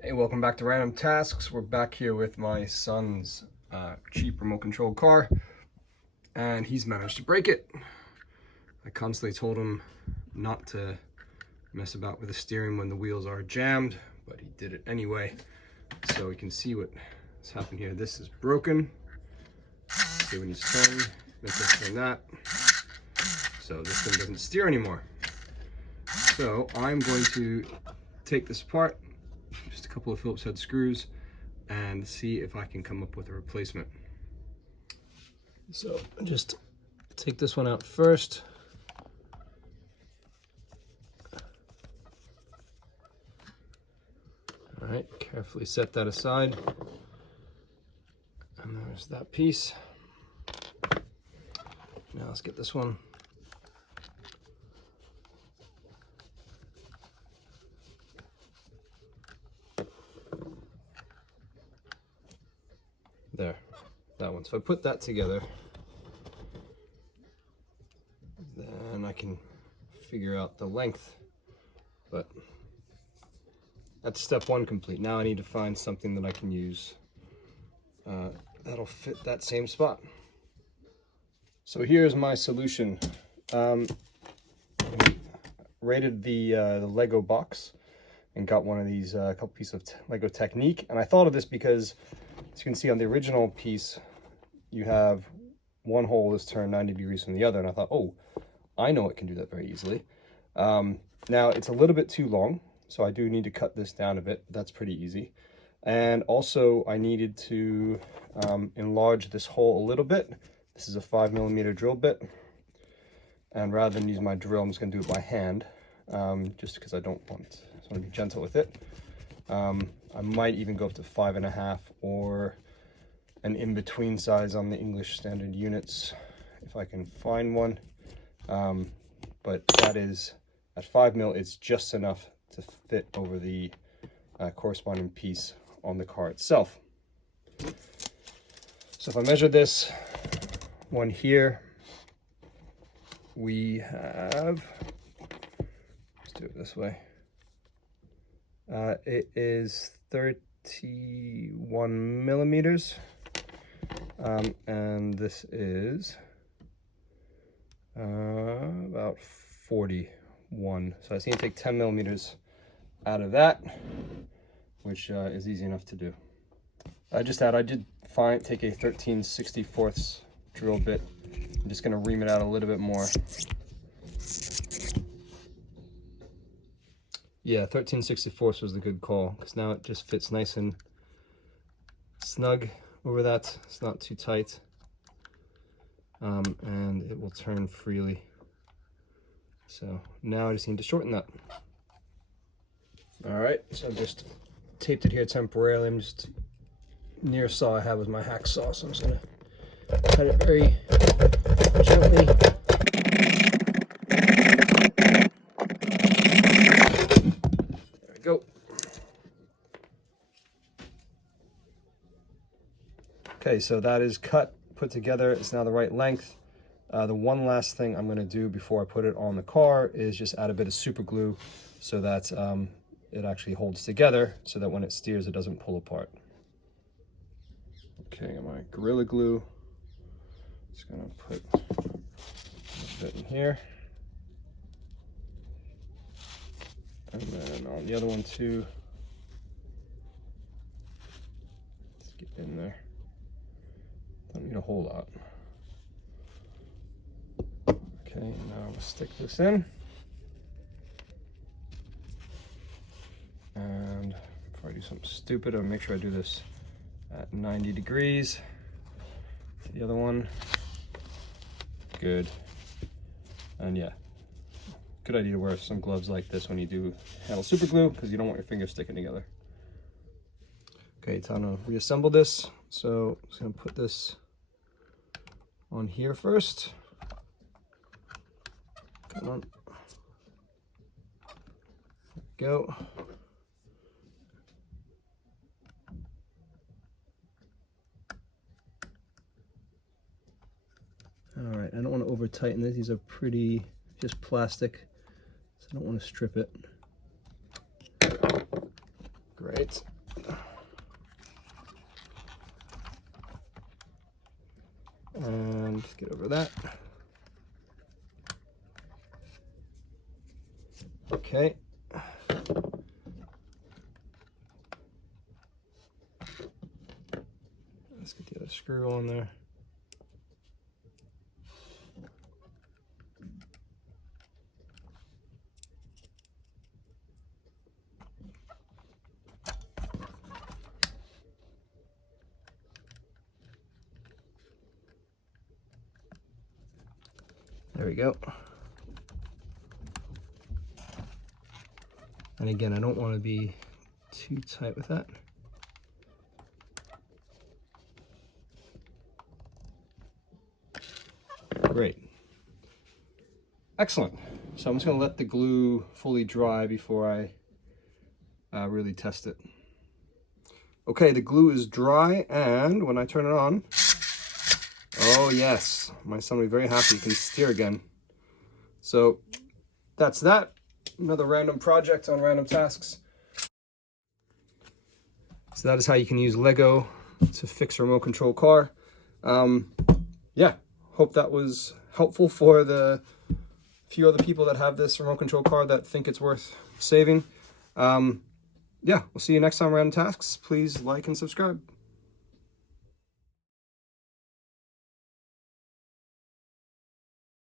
Hey, welcome back to Random Tasks. We're back here with my son's cheap remote control car, and he's managed to break it. I constantly told him not to mess about with the steering when the wheels are jammed, but he did it anyway. So we can see what's happened here. This is broken. See when he's turning, make it turn that. So this thing doesn't steer anymore. So I'm going to take this apart, just a couple of Phillips head screws, and see if I can come up with a replacement. So just take this one out first. All right, carefully set that aside. And there's that piece. Now let's get this one. There, that one. So I put that together, then I can figure out the length. But that's step one complete. Now I need to find something that I can use that'll fit that same spot. So here's my solution. Raided the Lego box and got one of these couple pieces of Lego Technique. And I thought of this because, as you can see on the original piece, you have one hole is turned 90 degrees from the other. And I thought, oh, I know it can do that very easily. Now it's a little bit too long, so I do need to cut this down a bit. That's pretty easy. And also I needed to enlarge this hole a little bit. This is a 5mm drill bit. And rather than use my drill, I'm just gonna do it by hand, just because I just want to be gentle with it. I might even go up to 5.5 or an in-between size on the English standard units, if I can find one. But that is, at 5mm, it's just enough to fit over the corresponding piece on the car itself. So if I measure this one here, we have, let's do it this way. It is 31mm, and this is about 41. So I just need to take 10mm out of that, which is easy enough to do. I did take a 13/64 drill bit. I'm just gonna ream it out a little bit more. Yeah, 13/64 was the good call, because now it just fits nice and snug over that. It's not too tight, and it will turn freely. So now I just need to shorten that. All right, so I've just taped it here temporarily. I'm just near saw I have with my hacksaw, so I'm just gonna cut it very gently. There we go. Okay, so that is cut, put together. It's now the right length. The one last thing I'm gonna do before I put it on the car is just add a bit of super glue so that it actually holds together, so that when it steers, it doesn't pull apart. Okay, my Gorilla Glue. Just gonna put a bit in here. And then on the other one too. Let's get in there. Don't need a whole lot. Okay, now we'll stick this in. And before I do something stupid, I'll make sure I do this at 90 degrees. The other one. Good. And yeah, good idea to wear some gloves like this when you do handle super glue, because you don't want your fingers sticking together. Okay, time to reassemble this. So I'm just gonna put this on here first. Come on. There we go. All right, I don't want to over tighten this. These are pretty, just plastic, so I don't want to strip it. Great. get over that. Okay. Let's get the other screw on there. There we go. And again, I don't want to be too tight with that. Great. Excellent. So I'm just going to let the glue fully dry before I really test it. Okay, the glue is dry, and when I turn it on, oh yes, my son will be very happy. He can steer again. So that's that. Another random project on Random Tasks. So that is how you can use Lego to fix a remote control car. Yeah, hope that was helpful for the few other people that have this remote control car that think it's worth saving. Yeah, we'll see you next time on Random Tasks. Please like and subscribe.